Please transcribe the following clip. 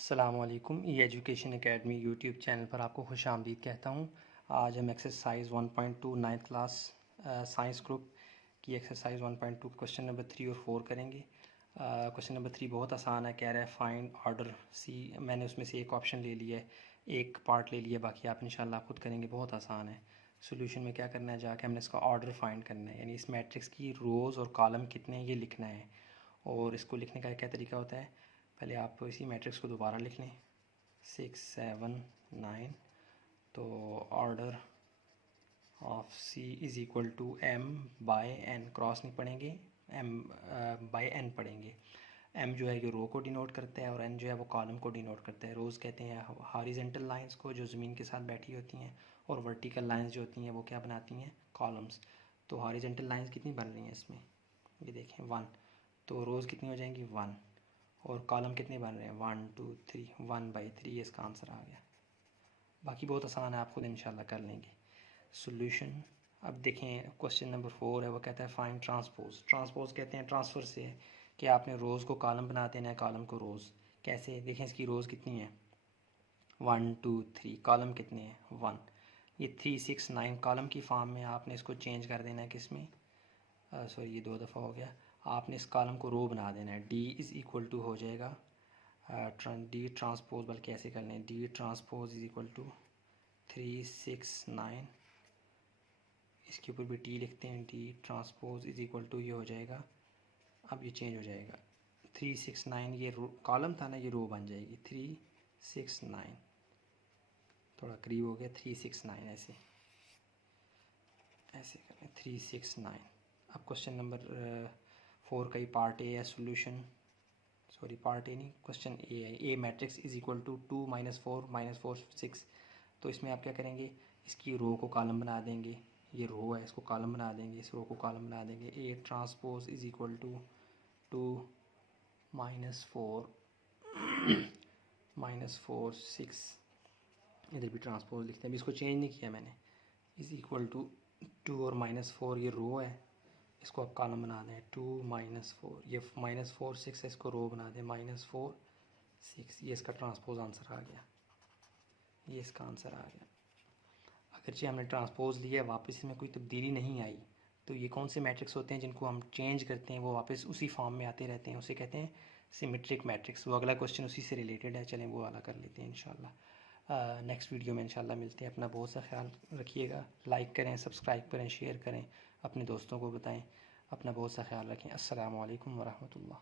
अस्सलामुअलैकुम। Education academy YouTube channel पर आपको खुश आमदीद कहता हूँ। आज हम exercise 1.2 ninth class science group की एक्सरसाइज 1.2 क्वेश्चन नंबर 3 और 4 करेंगे। क्वेश्चन नंबर 3 बहुत आसान है। कह रहा है फाइंड ऑर्डर सी। मैंने उसमें से एक ऑप्शन ले लिया है, एक पार्ट ले लिया, बाकी आप इंशाल्लाह खुद करेंगे। बहुत आसान है। सोल्यूशन में क्या करना है, जाके हमने इसका ऑर्डर फाइंड करना है, यानी इस मैट्रिक्स की रोज़ और कॉलम कितने हैं ये लिखना है। और इसको लिखने का क्या तरीका होता है, पहले आप इसी मैट्रिक्स को दोबारा लिख लें 6 7 9। तो order of C is equal to M by N, cross नहीं पढ़ेंगे, एम बाय एन पढ़ेंगे। एम जो है ये रो को डिनोट करता है और एन जो है वो कॉलम को डिनोट करता है। रोज़ कहते हैं हॉरिजेंटल लाइंस को जो ज़मीन के साथ बैठी होती हैं, और वर्टिकल लाइंस जो होती हैं वो क्या बनाती हैं, कॉलम्स। तो हॉरिजेंटल लाइंस कितनी बन रही हैं इसमें, ये देखें 1। तो रोज़ कितनी हो जाएंगी 1, और कॉलम कितने बन रहे हैं 1 2 3, 1/3 ये इसका आंसर आ गया। बाकी बहुत आसान है, आप खुद इंशाल्लाह कर लेंगे। सॉल्यूशन अब देखें, क्वेश्चन नंबर 4 है, वो कहता है फाइंड ट्रांसपोज। ट्रांसपोज कहते हैं ट्रांसफ़र से है कि आपने रोज़ को कॉलम बना देना है, कॉलम को रोज़। कैसे देखें, इसकी रोज़ कितनी है 1 2 3, कॉलम कितने हैं 1। ये 3 6 9 कॉलम की फॉर्म में आपने इसको चेंज कर देना है किस में, सॉरी ये 2 दफ़ा हो गया। आपने इस कॉलम को रो बना देना है। डी इज़ इक्वल टू हो जाएगा डी ट्रांसपोज, बल्कि ऐसे कर लें, D transpose is equal to 3 6 9। इसके ऊपर भी टी लिखते हैं, D transpose is equal to ये हो जाएगा, अब ये चेंज हो जाएगा 3 6 9। ये कॉलम था ना, ये रो बन जाएगी 3 6 9, थोड़ा करीब हो गया 3 6 9। ऐसे ऐसे करें 3 6 9। अब क्वेश्चन नंबर 4 का ही पार्ट ए है सोल्यूशन, सॉरी पार्ट ए नहीं, क्वेश्चन ए है। ए मैट्रिक्स इज इक्वल टू 2 -4 -4 6। तो इसमें आप क्या करेंगे, इसकी रो को कॉलम बना देंगे, ये रो है इसको कॉलम बना देंगे, इस रो को कॉलम बना देंगे। A transpose is equal to 2 -4 -4 6, इधर भी ट्रांसपोज लिखते हैं, अभी इसको चेंज नहीं किया मैंने। इज़ इक्वल टू 2 और -4 ये रो है, इसको आप कॉलम बना दें 2 -4, ये -4 6 है, इसको रो बना दें -4 6। ये इसका ट्रांसपोज आंसर आ गया, ये इसका आंसर आ गया। अगरचे हमने ट्रांसपोज लिया, वापस इसमें कोई तब्दीली नहीं आई, तो ये कौन से मैट्रिक्स होते हैं जिनको हम चेंज करते हैं वो वापस उसी फॉर्म में आते रहते हैं, उसे कहते हैं सिमेट्रिक मैट्रिक्स। वो अगला क्वेश्चन उसी से रिलेटेड है, चलें वो वाला कर लेते हैं इंशाल्लाह। नेक्स्ट वीडियो में इंशाल्लाह मिलते हैं। अपना बहुत सा ख्याल रखिएगा, लाइक करें, सब्सक्राइब करें, शेयर करें, अपने दोस्तों को बताएं। अपना बहुत सा ख्याल रखें। अस्सलामु अलैकुम वरहमतुल्लाह।